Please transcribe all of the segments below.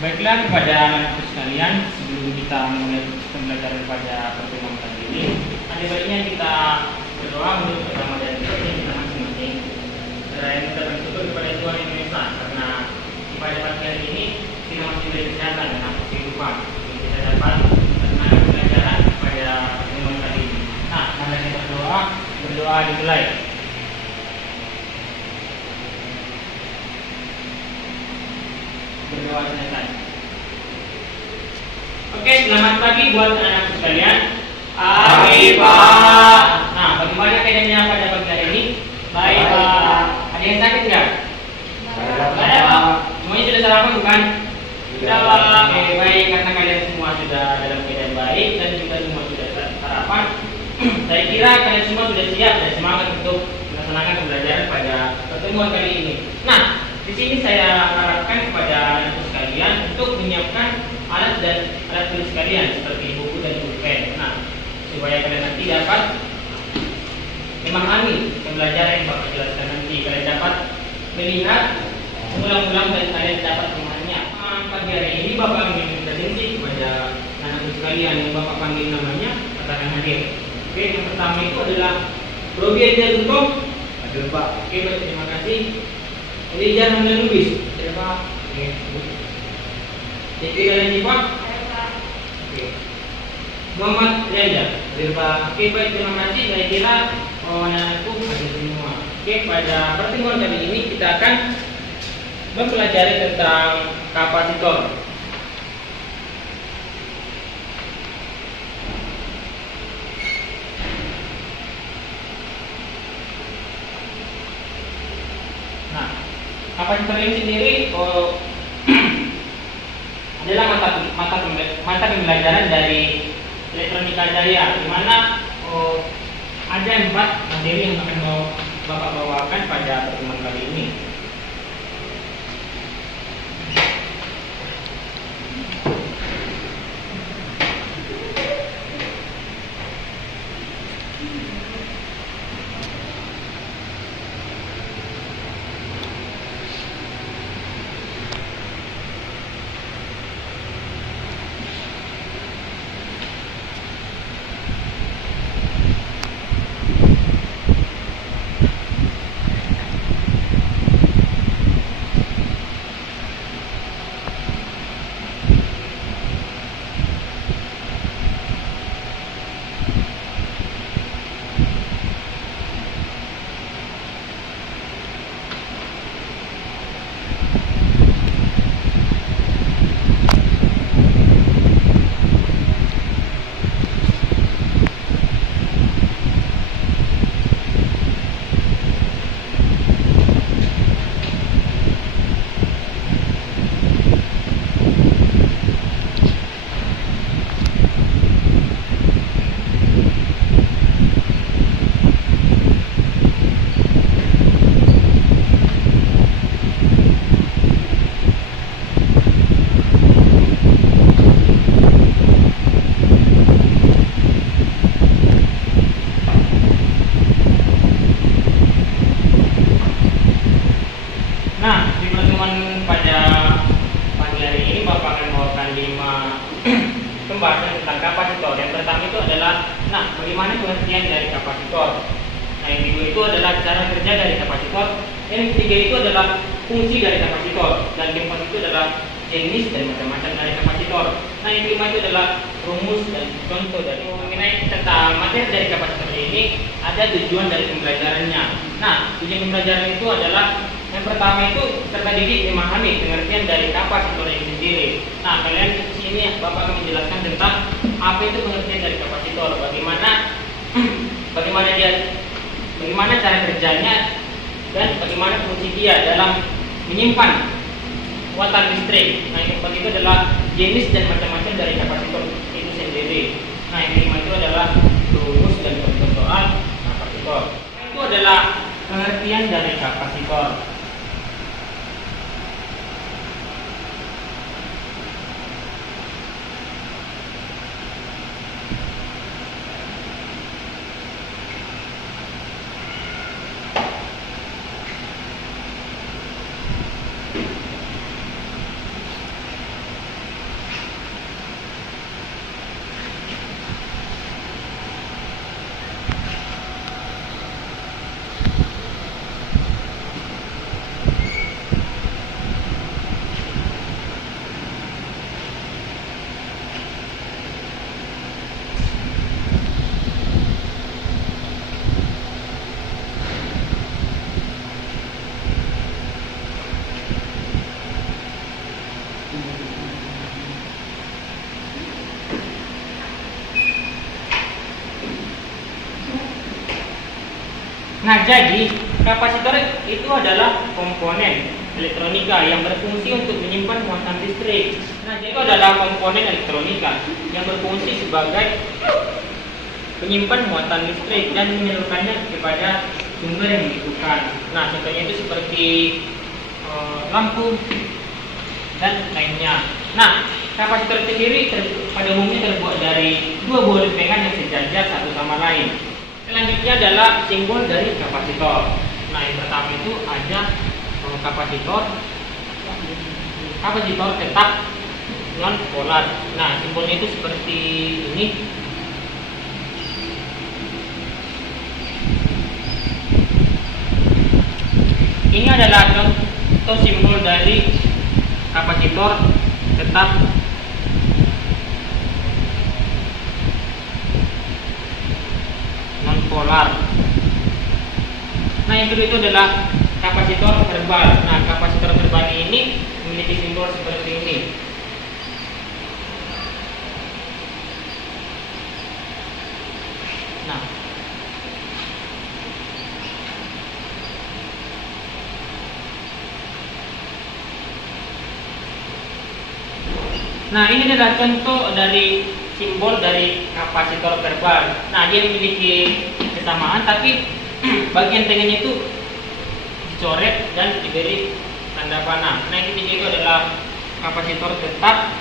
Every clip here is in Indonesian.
Baiklah kepada anak-anak sekalian, sebelum kita mulai pembelajaran pada pertemuan kali ini, ada baiknya kita berdoa menurut agama dan kita masing-masing. Yang kita bersyukur kepada Tuhan yang Maha Esa, karena pada pagi hari ini kita masih diberi kesehatan dan akses kehidupan yang kita dapat karena pembelajaran pada pertemuan kali ini. Nah, mari kita berdoa dimulai. Berdoa selesai. Oke, selamat pagi buat anak-anak sekalian. Pagi, Pak. Nah, bagaimana keadaannya pada pagi hari ini? Baik, Pak. Ada yang sakit nggak? Ada, Pak. Semuanya sudah sarapan bukan? Sudah, Pak. Oke, baik, karena kalian semua sudah dalam keadaan baik dan juga semua sudah sarapan. Saya kira kalian semua sudah siap dan semangat untuk melaksanakan pembelajaran pada pertemuan kali ini. Nah, di sini saya harapkan kepada anak sekalian untuk menyiapkan alat dan alat tulis kalian seperti buku dan pulpen. Nah, supaya kalian nanti dapat memahami pembelajaran yang Bapak jelaskan nanti. Kalian dapat melihat ulang-ulang dan kalian dapat memahaminya. Pagi hari ini Bapak ingin presentasi kepada anak sekalian yang Bapak panggil namanya katakan hadir. Oke, yang pertama itu adalah Robi Ejal Gutong. Hadir, Pak. Oke, baik, terima kasih. Elijah Hamdan Lubis, ada Pak? Oke. Jadi kalian ini Pak? Oke. Muhammad Reza, ada Pak? Oke, baik, terima kasih. Saya kira anak-anakku ada semua. Oke, pada pertemuan kali ini kita akan mempelajari tentang kapasitor. Kapasitor ini sendiri adalah mata pembelajaran dari elektronika daya, di mana ada 4 materi yang akan Bapak bawakan pada pertemuan kali ini. Pembahasan tentang kapasitor. Yang pertama itu adalah, bagaimana pengertian dari kapasitor. Yang kedua itu adalah cara kerja dari kapasitor. Yang ketiga itu adalah fungsi dari kapasitor. Dan yang keempat itu adalah jenis dan macam-macam dari kapasitor. Yang kelima itu adalah rumus dan contoh dari mengenai tentang materi dari kapasitor ini. Ada tujuan dari pembelajarannya. Tujuan pembelajaran itu adalah yang pertama itu serta didik memahami pengertian dari kapasitor itu sendiri. Kalian di sini Bapak akan menjelaskan tentang apa itu pengertian dari kapasitor, bagaimana cara kerjanya dan bagaimana fungsi dia dalam menyimpan muatan listrik. Yang keempat itu adalah jenis dan macam-macam dari kapasitor itu sendiri. Yang kelima itu adalah rumus dan contoh soal kapasitor. Itu adalah pengertian dari kapasitor. Nah, jadi kapasitor itu adalah komponen elektronika yang berfungsi untuk menyimpan muatan listrik. Nah, jadi itu adalah komponen elektronika yang berfungsi sebagai penyimpan muatan listrik dan menyalurkannya kepada sumber yang dibutuhkan. Nah, contohnya itu seperti lampu dan lainnya. Nah, kapasitor sendiri pada umumnya terbuat dari dua buah lempengan yang sejajar satu sama lain. Selanjutnya adalah simbol dari kapasitor. Nah, yang pertama itu ada kapasitor tetap non polar. Nah, simbolnya itu seperti ini. Ini adalah contoh simbol dari kapasitor tetap non polar. Nah, yang kedua itu adalah kapasitor verbal. Nah, kapasitor verbal ini memiliki simbol seperti ini. Nah, ini adalah contoh dari simbol dari kapasitor verbal. Nah, dia memiliki kesamaan, tapi bagian tengahnya itu dicoret dan diberi tanda panah. Nah, yang ketiga itu adalah kapasitor tetap.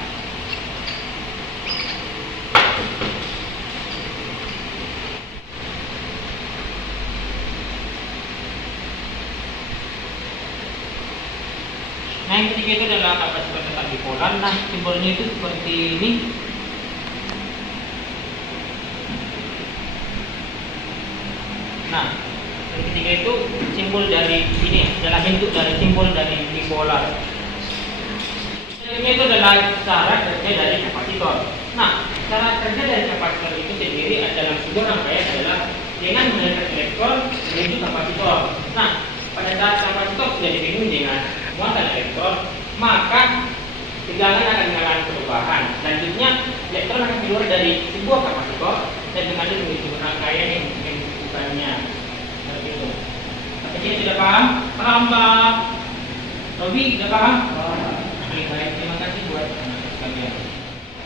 Nah, yang ketiga itu adalah kapasitor tetap bipolar. Nah, simbolnya itu seperti ini. Nah, yang ketiga itu simbol dari ini adalah bentuk dari simbol dari bipolar. Ini itu adalah cara kerja dari kapasitor. Nah, cara kerja dari kapasitor itu sendiri adalah sebuah rangkaian adalah dengan mengikat elektron menuju kapasitor. Nah, pada saat kapasitor sudah dipenuhi dengan muatan elektron, maka tegangan akan mengalami perubahan. Selanjutnya, elektron akan keluar dari sebuah kapasitor dan mengalir menuju rangkaian yang membutuhkannya. Seperti itu. Tapi saya sudah paham? Paham, Pak? Robi, sudah paham? Baik, terima kasih buat kalian.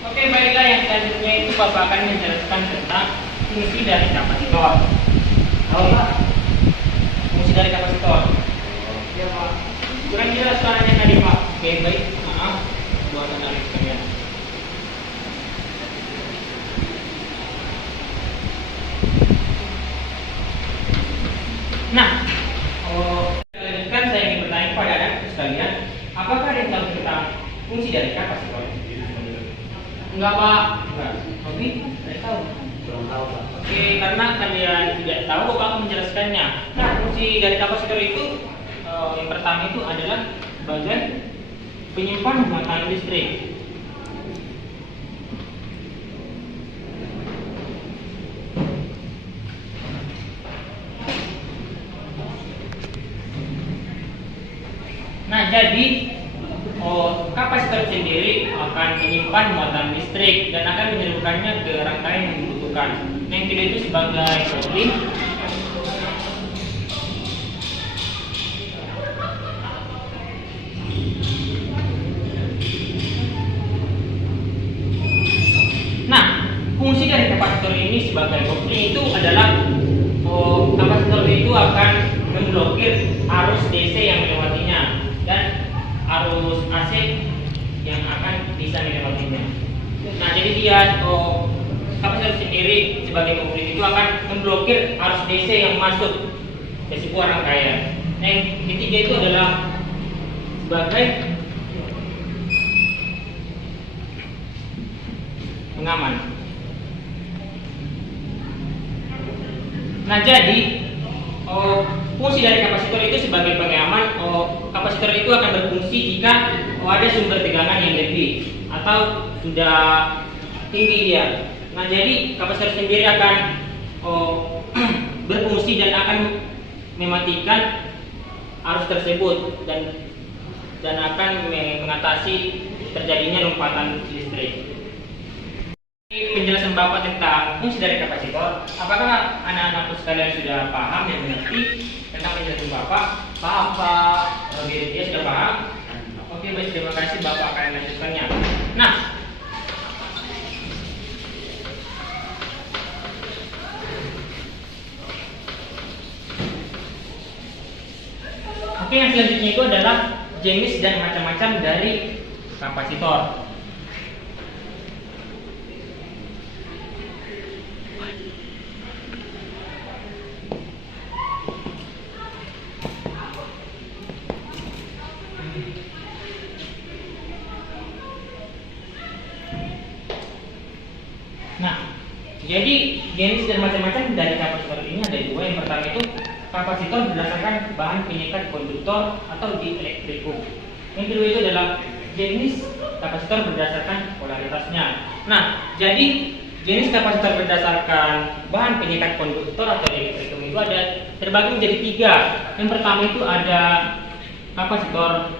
Oke, baiklah, yang selanjutnya itu Bapak akan menjelaskan tentang fungsi dari kapasitor. Tahu, Pak? Fungsi dari kapasitor. Ya, Pak. Kurang jelas suaranya tadi, Pak. Oke, baik. Maaf buat anak sekalian. Nah, selanjutnya saya ingin bertanya kepada anak sekalian, apakah ada yang tahu tentang fungsi dari kapasitor? Enggak, Pak. Enggak. Tapi saya tahu. Belum tahu, Pak. Oke, karena kalian tidak tahu, Bapak akan menjelaskannya. Nah, fungsi dari kapasitor itu yang pertama itu adalah sebagai penyimpan muatan listrik. Nah, jadi kapasitor sendiri akan menyimpan muatan listrik dan akan menyalurkannya ke rangkaian yang dibutuhkan. Yang kedua itu sebagai kopling. Nah, fungsi dari kapasitor ini sebagai kopling itu adalah kapasitor itu akan memblokir arus DC yang melewatinya dan arus AC yang akan bisa melewatinya. Nah, jadi dia kapasitor sendiri sebagai kopling itu akan memblokir arus DC yang masuk ke sebuah rangkaian. Nah, yang ketiga itu adalah sebagai pengaman. Nah, jadi fungsi dari kapasitor itu sebagai pengaman. Kapasitor itu akan berfungsi jika ada sumber tegangan yang lebih atau sudah tinggi dia. Nah, jadi kapasitor sendiri akan berfungsi dan akan mematikan arus tersebut dan akan mengatasi terjadinya lompatan listrik. Penjelasan Bapak tentang fungsi dari kapasitor, apakah anak-anakku sekalian sudah paham dan mengerti tentang penjelasan Bapak? Paham, Pak. Oke, dia sudah paham? Oke, baik, terima kasih, Bapak akan melanjutkannya. Nah, oke, yang selanjutnya itu adalah jenis dan macam-macam dari kapasitor. Nah, jadi jenis dan macam-macam dari kapasitor ini ada dua. Yang pertama itu kapasitor berdasarkan bahan pengikat konduktor atau dielektrikum. Yang kedua itu adalah jenis kapasitor berdasarkan polaritasnya. Nah, jadi jenis kapasitor berdasarkan bahan pengikat konduktor atau dielektrikum itu ada terbagi menjadi tiga. Yang pertama itu ada kapasitor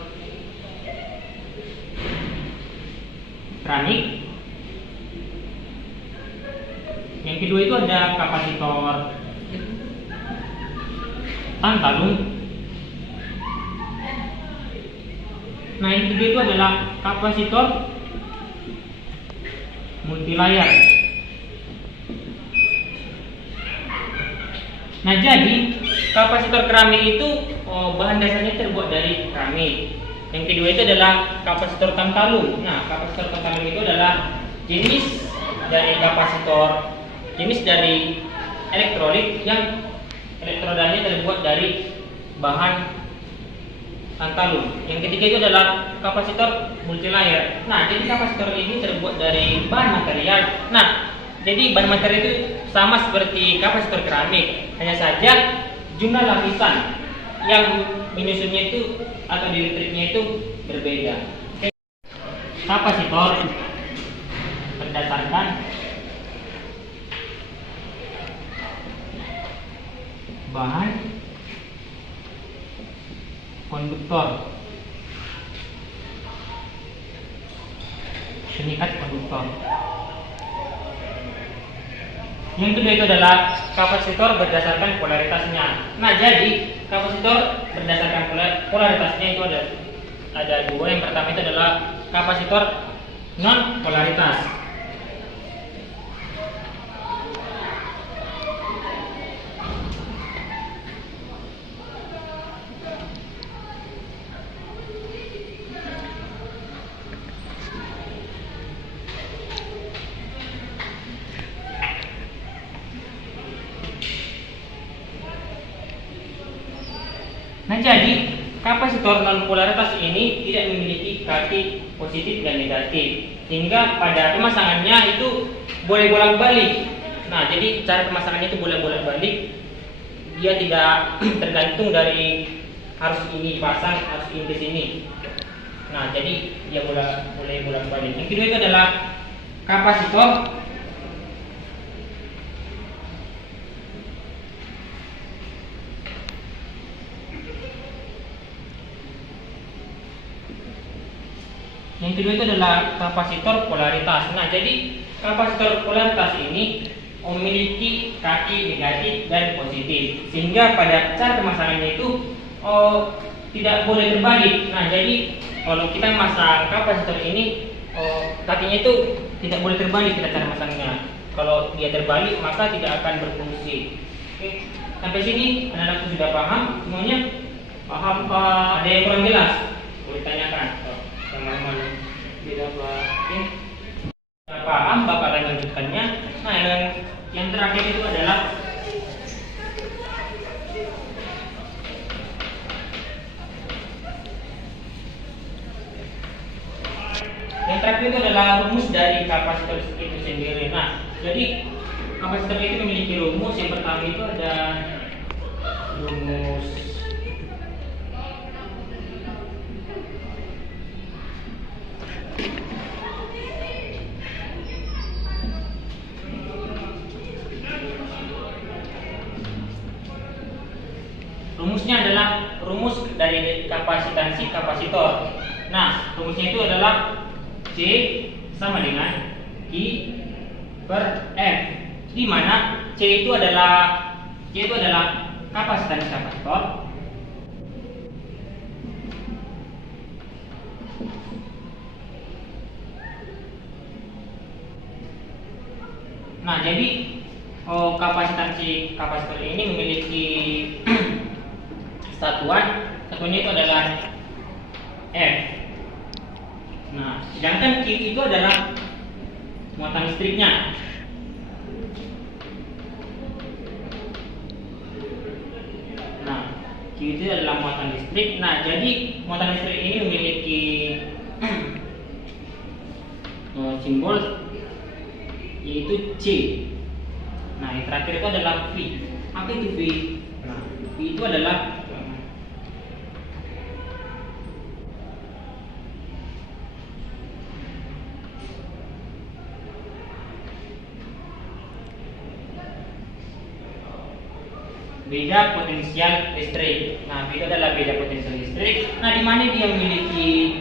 keramik. Yang kedua itu ada kapasitor tantalum. Nah, yang kedua itu adalah kapasitor multilayer. Nah, jadi kapasitor keramik itu bahan dasarnya terbuat dari keramik. Yang kedua itu adalah kapasitor tantalum. Nah, kapasitor tantalum itu adalah jenis dari kapasitor, jenis dari elektrolit yang elektrodanya terbuat dari bahan tantalum. Yang ketiga itu adalah kapasitor multilayer. Nah, jadi kapasitor ini terbuat dari bahan material. Nah, jadi bahan material itu sama seperti kapasitor keramik, hanya saja jumlah lapisan yang menyusunnya itu atau dieletriknya itu berbeda. Kapasitor berdasarkan bahan konduktor, pengikat konduktor. Yang kedua itu adalah kapasitor berdasarkan polaritasnya. Nah, jadi kapasitor berdasarkan polaritasnya itu ada dua. Yang pertama itu adalah kapasitor non polaritas. Nah, jadi kapasitor non polaritas ini tidak memiliki kaki positif dan negatif, hingga pada pemasangannya itu boleh bolak-balik. Nah, jadi cara pemasangannya itu boleh bolak-balik, dia tidak tergantung dari harus ini dipasang, harus ini ke sini. Nah, jadi dia boleh bolak-balik. Yang kedua itu adalah kapasitor Yang kedua itu adalah kapasitor polaritas. Nah, jadi kapasitor polaritas ini memiliki kaki negatif dan positif, sehingga pada cara pemasangannya itu tidak boleh terbalik. Nah, jadi kalau kita masang kapasitor ini, kakinya itu tidak boleh terbalik kita cara masangnya. Kalau dia terbalik maka tidak akan berfungsi. Oke, sampai sini anak-anakku sudah paham semuanya? Paham, Pak? Ada yang kurang jelas? Boleh tanyakan. Teman-teman beda, Pak. Oke. Paham, Bapak akan lanjutkannya. Nah, yang terakhir itu adalah rumus dari kapasitor itu sendiri. Nah, jadi kapasitor itu memiliki rumus. Yang pertama itu ada rumus rumusnya adalah rumus dari kapasitansi kapasitor. Nah, rumusnya itu adalah C sama dengan I per F, di mana C itu adalah kapasitas kapasitor. Nah, jadi kapasitor ini memiliki satuannya itu adalah F. Nah, sedangkan Q itu adalah muatan listriknya. Nah, Q itu adalah muatan listrik. Nah, jadi muatan listrik ini memiliki simbol yaitu C. Nah, yang terakhir itu adalah V. Apa itu V? Nah, V itu adalah beda potensial listrik. Nah, V itu adalah beda potensial listrik. Nah, di mana dia memiliki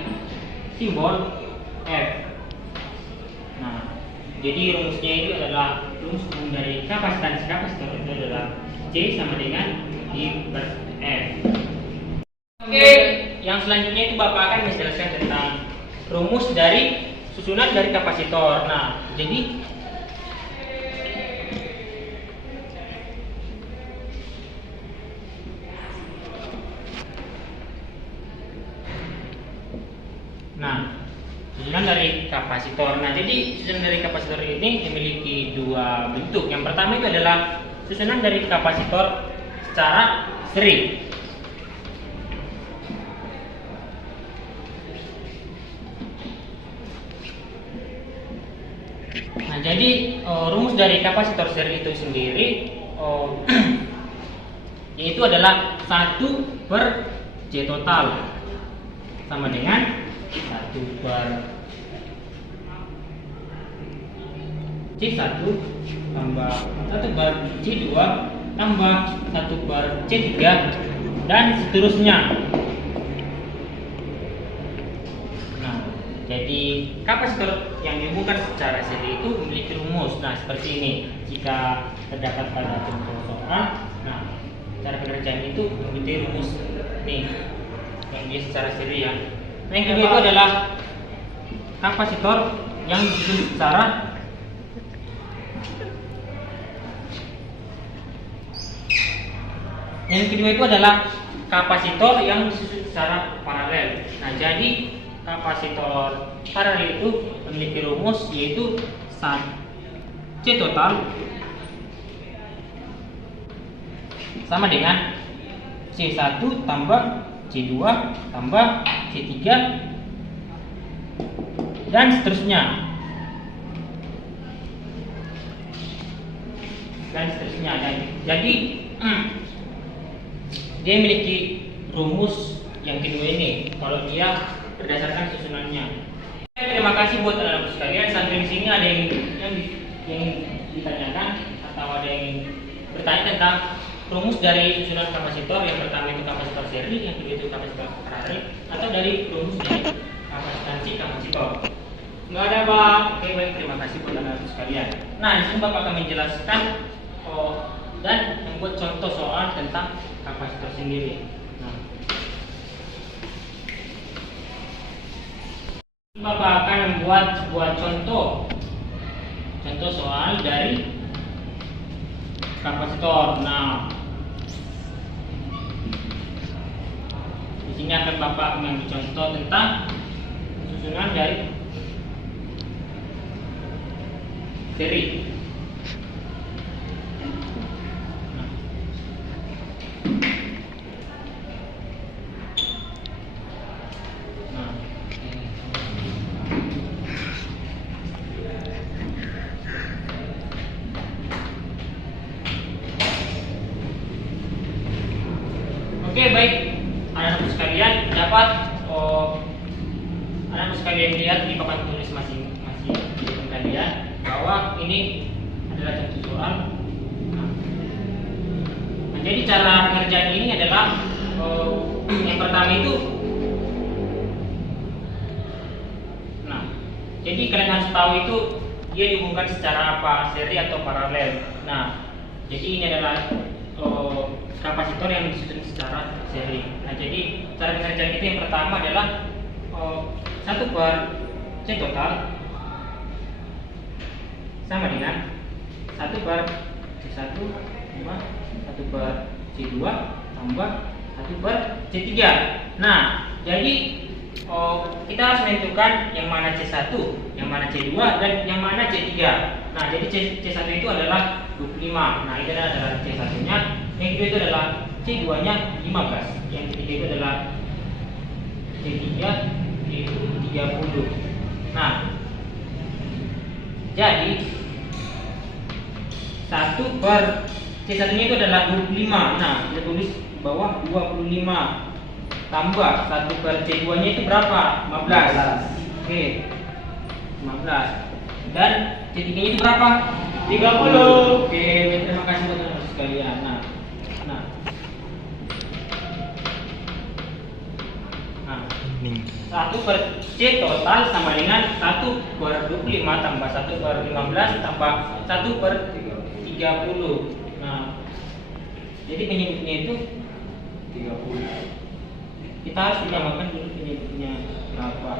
simbol F. Nah, jadi rumusnya itu adalah rumus umum dari kapasitas kapasitor itu adalah C sama dengan I per F. Oke, yang selanjutnya itu Bapak akan menjelaskan tentang rumus dari susunan dari kapasitor. Nah, jadi susunan dari kapasitor. Nah, jadi susunan dari kapasitor ini memiliki dua bentuk. Yang pertama itu adalah susunan dari kapasitor secara seri. Nah, jadi rumus dari kapasitor seri itu sendiri yaitu adalah 1 per C total sama dengan 1 per C1 tambah 1 per C2 tambah 1 per C3 dan seterusnya. Nah, jadi kapasitor yang dihubungkan secara seri itu memiliki rumus. Nah, seperti ini. Jika terdapat pada contoh soal, nah, cara pengerjaan itu memiliki rumus nih yang dia secara seri ya. Nah, yang kedua itu adalah kapasitor yang disusun secara paralel. Nah, jadi kapasitor paralel itu memiliki rumus yaitu C total sama dengan C1 tambah C2 tambah C3 dan seterusnya. Jadi dia memiliki rumus yang kedua ini kalau dia berdasarkan susunannya. Terima kasih buat anak-anak sekalian. Sampai di sini ada yang ditanyakan atau ada yang bertanya tentang rumus dari susunan kapasitor. Yang pertama itu kapasitor seri, yang kedua itu kapasitor paralel, atau dari rumus dari kapasitansi kapasitor. Nggak ada, Pak. Oke, baik, terima kasih buat anak-anak sekalian. Nah, di sini Bapak akan menjelaskan dan membuat contoh soal tentang kapasitor sendiri. Nah, Bapak akan membuat sebuah contoh soal dari kapasitor. Nah, di sini akan Bapak mengambil contoh tentang susunan dari seri. Oke, baik, anak-anak sekalian dapat anak-anak sekalian lihat di papan tulis masing kalian bahwa ini adalah contoh soal. Nah, jadi cara pengerjaan ini adalah yang pertama itu, nah, jadi kalian harus tahu itu dia dihubungkan secara apa? Seri atau paralel. Nah, jadi ini adalah kapasitor yang disusun secara seri. Nah, jadi cara pengerjaan itu yang pertama adalah 1 per C total sama dengan 1 per C1 tambah 1 per C2 tambah 1 per C3. Nah, jadi kita harus menentukan yang mana C1, yang mana C2, dan yang mana C3. Nah, jadi C1 itu adalah 25. Nah, itu adalah C1-nya. Yang kedua itu adalah C2-nya 15. Yang ketiga itu adalah C3 yaitu 30. Nah, jadi 1 per C1-nya itu adalah 25. Nah, kita tulis bawah 25 tambah 1 per C2-nya itu berapa? 15. Oke. 15. Dan C3-nya itu berapa? 30. Oke, terima kasih buat teman-teman sekalian. Nah. 1 per C total sama dengan 1 per 25 tambah 1 per 15 tambah 1 per 30. Nah, jadi penyebutnya itu 30. kita harus menyamakan dulu penyebutnya berapa.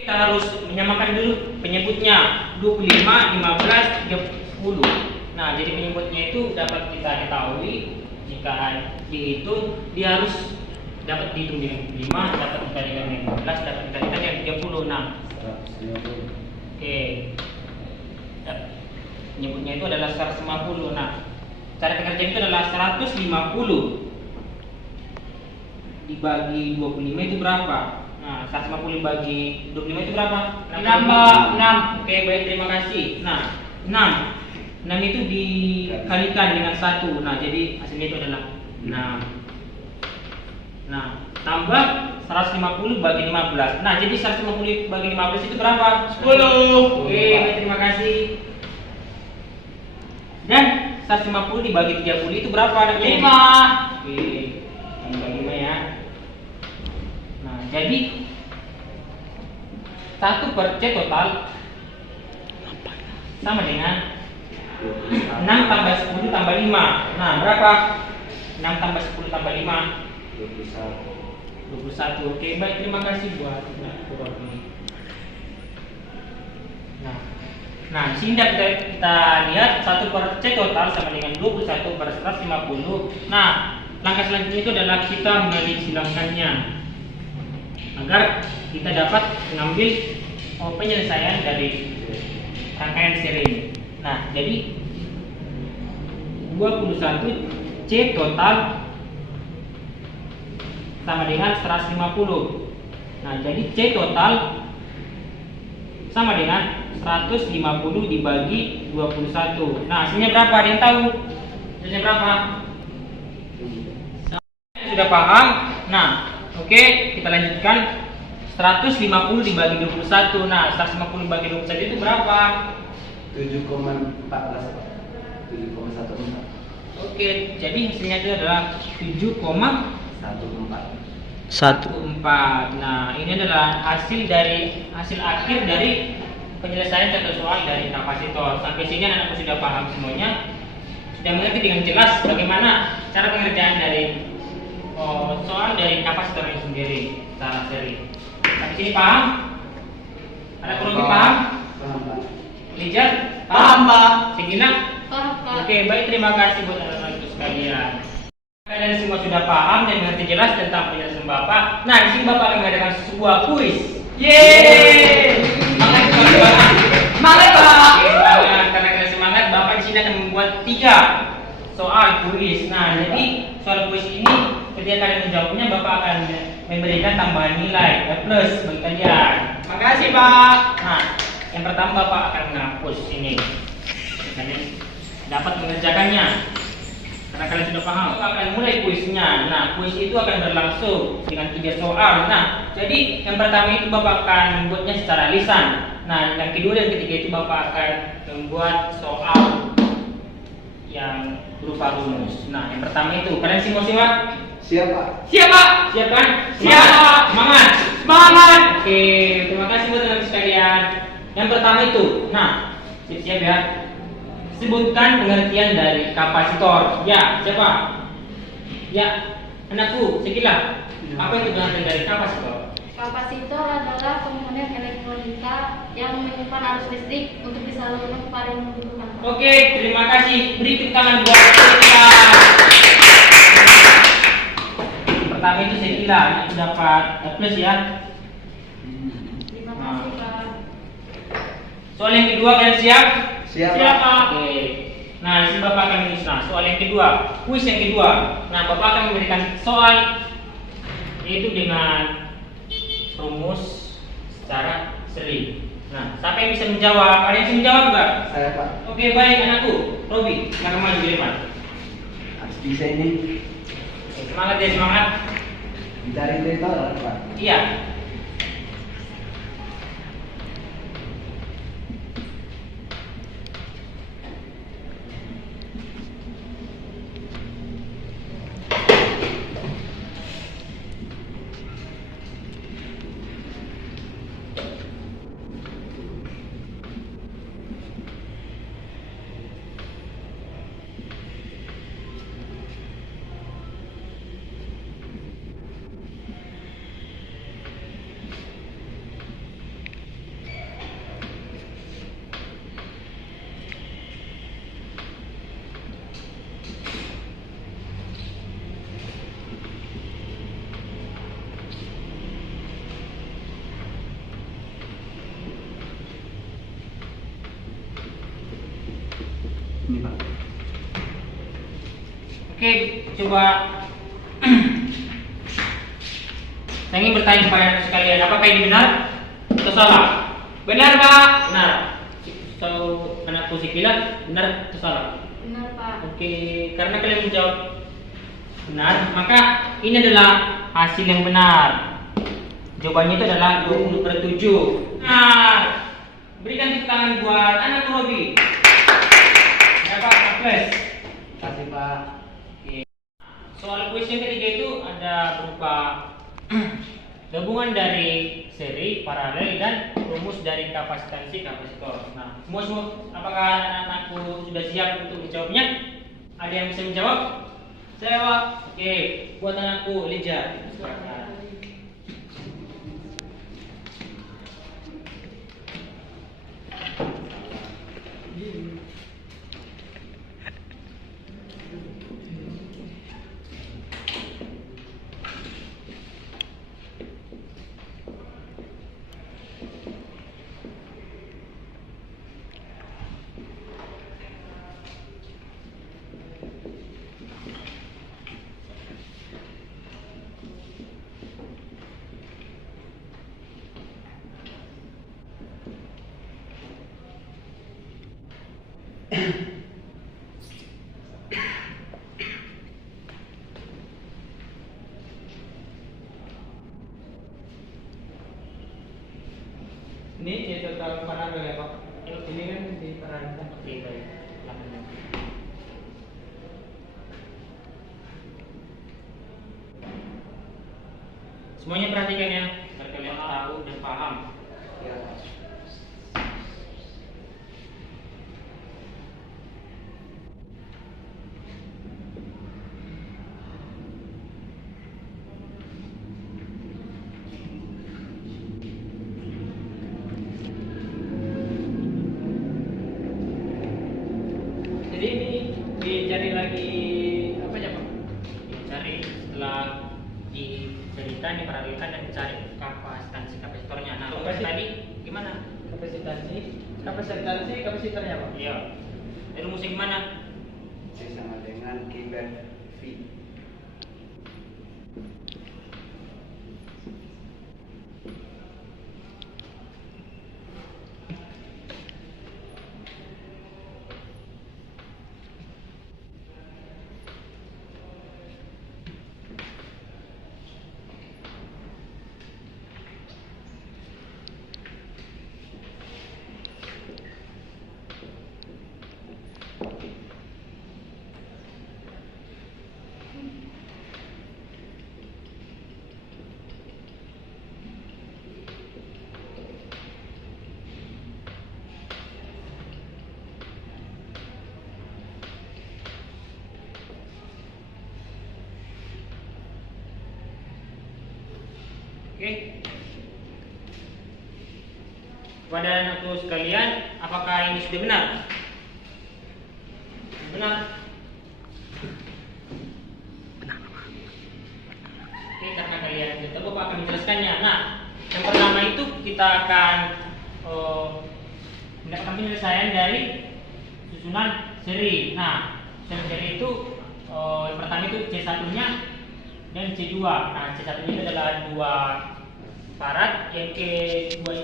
Kita harus menyamakan dulu penyebutnya 25, 15, 30. Nah, jadi penyebutnya itu dapat kita ketahui jika dihitung, dia harus dapat dihitung dengan 5, dapat dikalikan dengan 15, dapat dikalikan dengan 30. Nah, 150. oke. Penyebutnya itu adalah 150. Nah, cara pengerjaan itu adalah 150 dibagi 25 itu berapa? Nah, 150 dibagi 25 itu berapa? 6, Pak. 6. Oke, baik, terima kasih. Nah, 6 itu dikalikan dengan 1. Nah, jadi hasilnya itu adalah 6. Nah, tambah 150 bagi 15. Nah, jadi 150 bagi 15 itu berapa? 10. Oke, baik, terima kasih. Dan 150 dibagi 30 itu berapa? 5. Oke, tambah 5 ya. Nah, jadi 1 per C total sama dengan 6 tambah 10 tambah 5. Nah, berapa? 6 tambah 10 tambah 5 21. Oke, baik, terima kasih buat ini. Nah, di sini kita lihat 1 per C total sama dengan 21 per 150. Nah, langkah selanjutnya itu adalah kita menyilang-silangkannya agar kita dapat mengambil penyelesaian dari rangkaian seri ini. Nah, jadi 21 C total sama dengan 150. Nah, jadi C total sama dengan 150 dibagi 21. Nah, hasilnya berapa? Ada yang tahu? Hasilnya berapa? Sudah paham? Nah, oke, kita lanjutkan. 150 dibagi 21. Nah, 150 dibagi 21 itu berapa? 7,14. 7,14. Oke, jadi hasilnya itu adalah 7,14. Nah, ini adalah hasil akhir dari penyelesaian satu soal dari kapasitor. Sampai sini anak-anak sudah paham semuanya, sudah mengerti dengan jelas bagaimana cara pengerjaan dari soal dari kapasitor itu sendiri secara seri. Sampai sini paham? Ada kurang paham? Paham, Pak. Lijar? Paham, Pak. Segina? Paham, Pak. Oke, baik, terima kasih buat anak-anak itu sekalian. Kalian semua sudah paham dan mengerti jelas tentang penjelasan Bapak. Nah, di sini Bapak akan mengadakan sebuah kuis. Yeay! Semangat kawan-kawan. Semangat, Pak. Oke, semangat. Karena kalian semangat, Bapak di sini akan membuat 3 soal kuis. Nah, jadi soal kuis ini ketika kalian menjawabnya, Bapak akan memberikan tambahan nilai plus bagi kalian. Makasih, Pak. Nah, yang pertama Bapak akan menghapus ini. Kalian dapat mengerjakannya. Karena kalian sudah paham, Bapak akan mulai kuisnya. Nah, kuis itu akan berlangsung dengan 3 soal. Nah, jadi yang pertama itu Bapak akan membuatnya secara lisan. Nah, yang kedua dan ketiga itu Bapak akan membuat soal yang berupa rumus. Nah, yang pertama itu kalian simak-simak. Siap, Pak. Siap, Pak? Siap kan? Siap. Semangat. Semangat. Semangat. Oke, terima kasih buat teman-teman sekalian. Yang pertama itu, nah, siap-siap ya. Sebutkan pengertian dari kapasitor. Ya, siapa? Ya, anakku, Sekila. Apa itu pengertian dari kapasitor? Kapasitor adalah komponen elektronika yang menyimpan arus listrik untuk disalurkan kepada yang membutuhkan. Oke, terima kasih. Beri tepuk tangan buat Sekila. Pertama itu Sekila, yang dapat plus ya. Terima kasih, Pak. Soal yang kedua kalian siap? Siap, Siap, Pak. Oke. Nah, di sini Bapak akan menulis. Nah, soal yang kedua, kuis yang kedua. Nah, Bapak akan memberikan soal yaitu dengan rumus secara seri. Nah, siapa yang bisa menjawab? Ada yang bisa menjawab enggak? Saya Pak. Oke, baik anakku. Robi, silakan maju di depan. Harus bisa ini. Oke, semangat ya, semangat. Dicari tutor Pak. Iya. Ini Pak. Oke, coba saya ingin bertanya kepada anda sekalian, apakah ini benar atau salah? Benar, Pak. Benar. So, anakku Sekila, benar atau salah? Benar, Pak. Oke, karena kalian menjawab benar, maka ini adalah hasil yang benar. Jawabannya itu adalah 20/7. Benar. Berikan tepuk tangan buat anak Robi. Dapat plus. Kasih Pak. Oke. Soal kuis yang ketiga itu ada berupa gabungan dari seri, paralel, dan rumus dari kapasitansi kapasitor. Nah, semua apakah anak-anakku sudah siap untuk menjawabnya? Ada yang bisa menjawab? Saya, Pak. Oke, buat anakku Leja. Silakan. Ini total paralel ya, Pak. Ini kan di paralel. Oke, baik. Silakan. Semuanya perhatikan ya, biar kalian tahu dan paham. Ya Pak. Jadi ini dicari lagi apa ya, Pak? Cari setelah diceritakan, diparalelkan dan cari kapasitansi kapasitornya. Nah, Kapasitas. tadi gimana? Kapasitornya, Pak. Iya. Rumus yang mana? C sama dengan Q/V. Oke. Kepada anakku sekalian, apakah ini sudah benar? Benar. Oke, karena kalian sudah tahu, Bapak akan menjelaskannya. Nah, yang pertama itu kita akan mendapatkan penyelesaian dari susunan seri. Nah, susunan seri itu yang pertama itu C1-nya dan C2. Nah, C1-nya itu adalah 2 parat, yang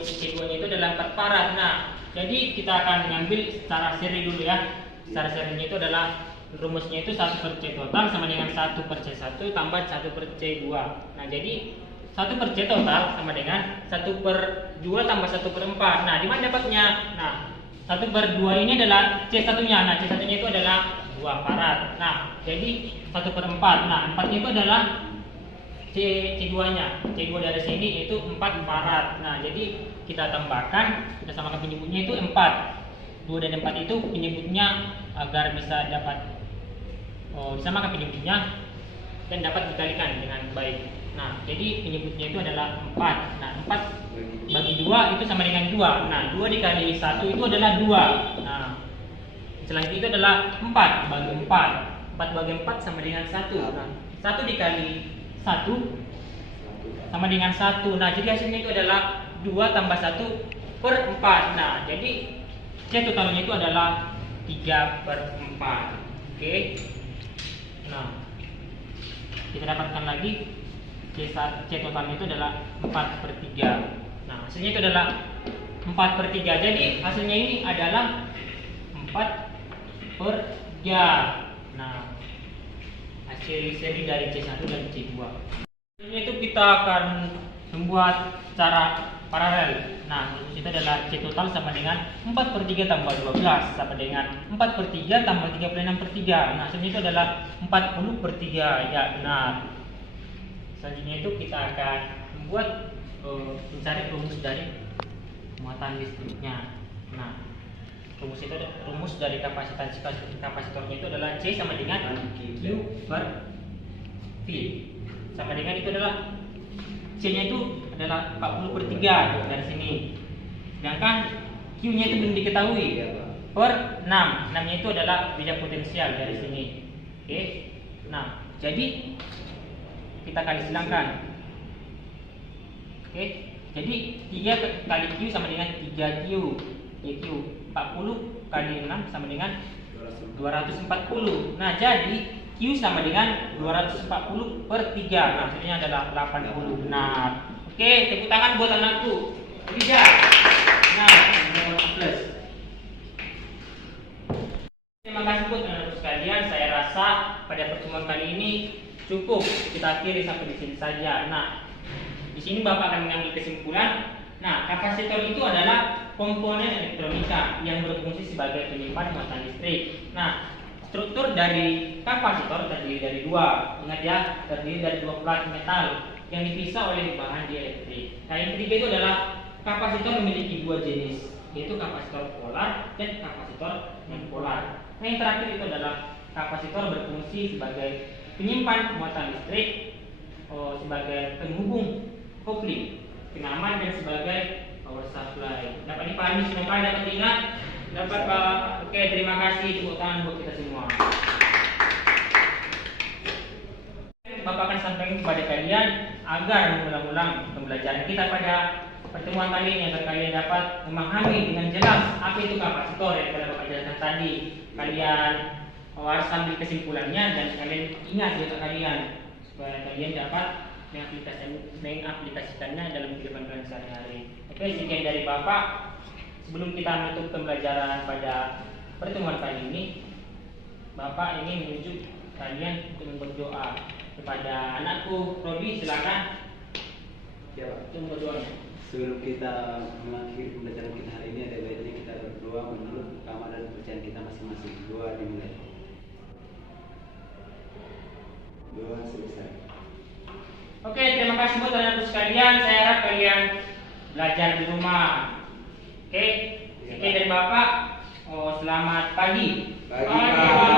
C2-nya itu adalah 4 parat. Nah, jadi kita akan mengambil secara seri dulu ya. Secara serinya itu adalah rumusnya itu 1 per C total sama dengan 1 per C1 tambah 1 per C2. Nah, jadi 1 per C total sama dengan 1 per 2 tambah 1 per 4. Nah, di mana dapatnya? Nah, 1 per 2 ini adalah C1-nya. Nah, C1-nya itu adalah 2 parat. Nah, jadi 1 per 4. Nah, 4-nya itu adalah C2-nya. C2 dari sini yaitu 4 parat. Nah, jadi kita tambahkan, kita samakan penyebutnya itu 4. 2 dan 4 itu penyebutnya agar bisa dapat disamakan penyebutnya dan dapat dikalikan dengan baik. Nah, jadi penyebutnya itu adalah 4. Nah, 4 bagi 2 itu sama dengan 2. Nah, 2 dikali 1 itu adalah 2. Nah, selanjutnya itu adalah 4 bagi 4. 4 bagi 4 sama dengan 1. Nah, 1 dikali 1 sama dengan 1. Nah, jadi hasilnya itu adalah 2 tambah 1 per 4. Nah, jadi C totalnya itu adalah 3 per 4. Oke. Nah, kita dapatkan lagi C totalnya itu adalah 4 per 3. Nah, hasilnya itu adalah 4 per 3. Jadi hasilnya ini adalah 4 per 3. Nah, hasil seri dari C1 dan C2. Ini itu kita akan membuat secara paralel. Nah, rumus itu adalah C total sama dengan 4 per 3 tambah 12 sama dengan 4 per 3 tambah 36 per 3. Nah, hasilnya itu adalah 40 per 3. Ya, benar. Selanjutnya itu kita akan membuat mencari rumus dari muatan listriknya. Nah, rumus dari kapasitornya itu adalah C sama dengan Q per V. Sama dengan itu adalah C-nya itu adalah 40 per 3 dari sini. Sedangkan Q-nya itu belum diketahui. Per 6. 6-nya itu adalah beda potensial dari sini. Oke. Nah, jadi kita kali silangkan. Oke. Jadi 3 kali Q sama dengan 3Q. 3Q 40 kali 6 sama dengan 240. Nah, jadi Q sama dengan 240 per 3. Nah, hasilnya adalah 80. Benar. Oke, tepuk tangan buat anakku. Kerja. Nah, plus. Terima kasih buat anak-anak sekalian. Saya rasa pada pertemuan kali ini cukup. Kita akhiri sampai di sini saja. Nah, di sini Bapak akan mengambil kesimpulan. Nah, kapasitor itu adalah komponen elektronika yang berfungsi sebagai penyimpan muatan listrik. Nah, struktur dari kapasitor terdiri dari 2. Ingat ya, terdiri dari 2 plat metal yang dipisah oleh bahan dielektrik. Nah, yang ketiga itu adalah kapasitor memiliki 2 jenis, yaitu kapasitor polar dan kapasitor non-polar. Nah, yang terakhir itu adalah kapasitor berfungsi sebagai penyimpan muatan listrik, sebagai penghubung kopling, pengaman, dan sebagai power supply. Dapat dipahami semua, dapat diingat? Dapat, Pak. Oke, terima kasih. Tepuk tangan buat kita semua. Bapak akan sampaikan kepada kalian agar mengulang-ulang pembelajaran kita pada pertemuan kali ini agar kalian dapat memahami dengan jelas apa itu kapasitor yang telah Bapak jelaskan tadi. Kalian harus ambil kesimpulannya dan kalian ingat di otak kalian supaya kalian dapat mengaplikasikannya dalam kehidupan kalian sehari-hari. Oke, sekian dari Bapak. Sebelum kita menutup pembelajaran pada pertemuan kali ini, Bapak ingin menuju kalian untuk berdoa kepada anakku. Rodi, silakan. Ya, Pak. Untuk berdoa. Sebelum kita mengakhiri pembelajaran kita hari ini, ada baiknya kita berdoa menurut agama dan kepercayaan kita masing-masing. Doa dimulai. Doa selesai. Oke, terima kasih buat anakku sekalian. Saya harap kalian belajar di rumah. Oke, sekian dari Bapak. Selamat pagi. Pagi, Pak.